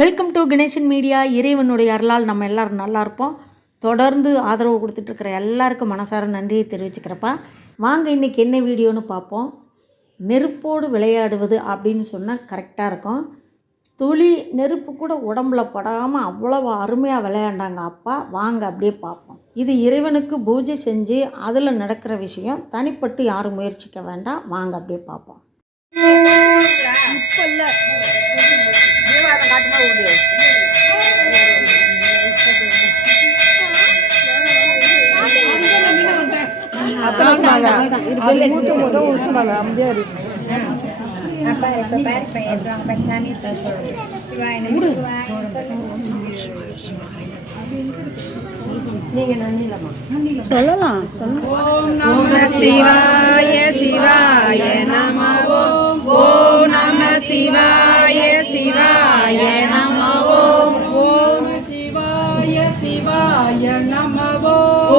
Welcome to Ganesan media. இறைவனுடைய அருளால் நம்ம எல்லோரும் நல்லா இருப்போம். தொடர்ந்து ஆதரவு கொடுத்துட்ருக்கிற எல்லாருக்கும் மனசார நன்றியை தெரிவிச்சுக்கிறப்பா. வாங்க இன்றைக்கி என்ன வீடியோன்னு பார்ப்போம். நெருப்போடு விளையாடுவது அப்படின்னு சொன்னால் கரெக்டாக இருக்கும். துளி நெருப்பு கூட உடம்புல படாமல் அவ்வளோ அருமையாக விளையாண்டாங்க அப்பா. வாங்க அப்படியே பார்ப்போம். இது இறைவனுக்கு பூஜை செஞ்சு அதில் நடக்கிற விஷயம். தனிப்பட்டு யாரும் முயற்சிக்க வேண்டாம். வாங்க அப்படியே பார்ப்போம். இப்போ இல்லை சொல்லலாம். ஓம் சிவாய சிவாய நம. ஓம் நம சிவாய சிவாய நம. ஓம் சிவாய சிவாய நம.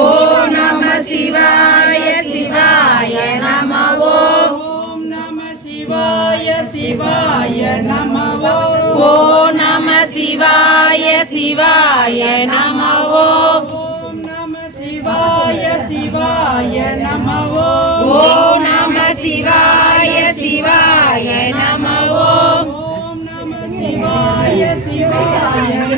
ஓம் நம சிவாய சிவாய நம. ஓம் நம சிவாய சிவாய நம. ஓம் நம சிவாய சிவாய நம. ஓம் நம சிவாய சிவாய நம. ஓம் நம சிவாய சிவாய நம. ஓம் நம சிவாய சிவாய நம.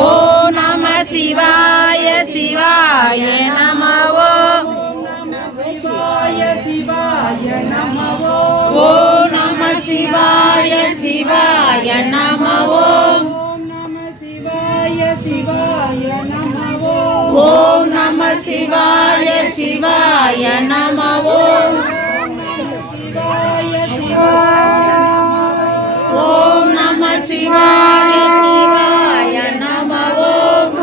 ஓம் நம சிவாய சிவாய நம. ஓம் நம சிவாய சிவாய நம. ஓம் நம சிவாய சிவாய நம. ஓம் நம சிவாய சிவாய நம. ஓம் நம சிவாய சிவாய நம. ஓம் சிவாய சிவாய ஓம் நம சிவாய சிவாய நம. ஓம்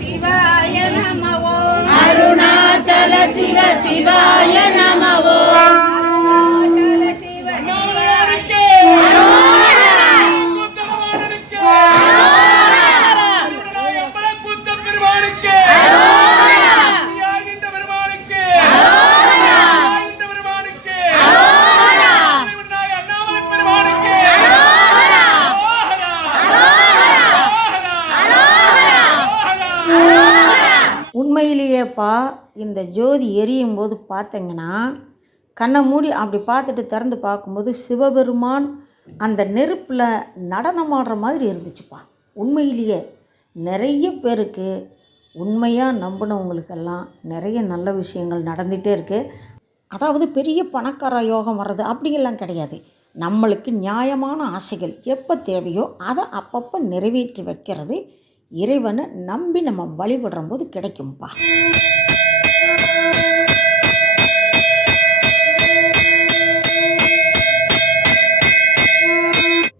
சிவாய நம. அருணாச்சல சிவ சிவாய நம. உண்மையிலேயேப்பா இந்த ஜோதி எரியும் போது பார்த்தீங்கன்னா கண்ணை மூடி அப்படி பார்த்துட்டு திறந்து பார்க்கும்போது சிவபெருமான் அந்த நெருப்பில் நடனமாடுற மாதிரி இருந்துச்சுப்பா. உண்மையிலேயே நிறைய பேருக்கு உண்மையாக நம்பினவங்களுக்கெல்லாம் நிறைய நல்ல விஷயங்கள் நடந்துகிட்டே இருக்குது. அதாவது பெரிய பணக்கார யோகம் வர்றது அப்படிங்கெல்லாம் கிடையாது. நம்மளுக்கு நியாயமான ஆசைகள் எப்போ தேவையோ அதை அப்பப்போ நிறைவேற்றி வைக்கிறது இறைவனை நம்பி நம்ம வழிபடுற போது கிடைக்கும்பா.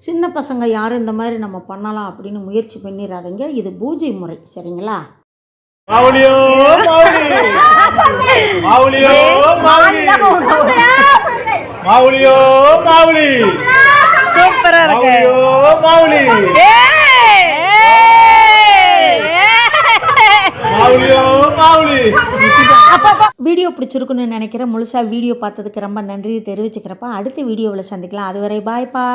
சின்ன பசங்க யாரும் இந்த மாதிரி நம்ம பண்ணலாம் அப்படின்னு முயற்சி பண்ணிடாதீங்க. இது பூஜை முறை, சரிங்களா? வீடியோ பிடிச்சிருக்குன்னு நினைக்கிறேன். முழுசாக வீடியோ பார்த்ததுக்கு ரொம்ப நன்றி தெரிவிச்சுக்கிறப்பா. அடுத்த வீடியோவில் சந்திக்கலாம். அதுவரை பாய்ப்பா.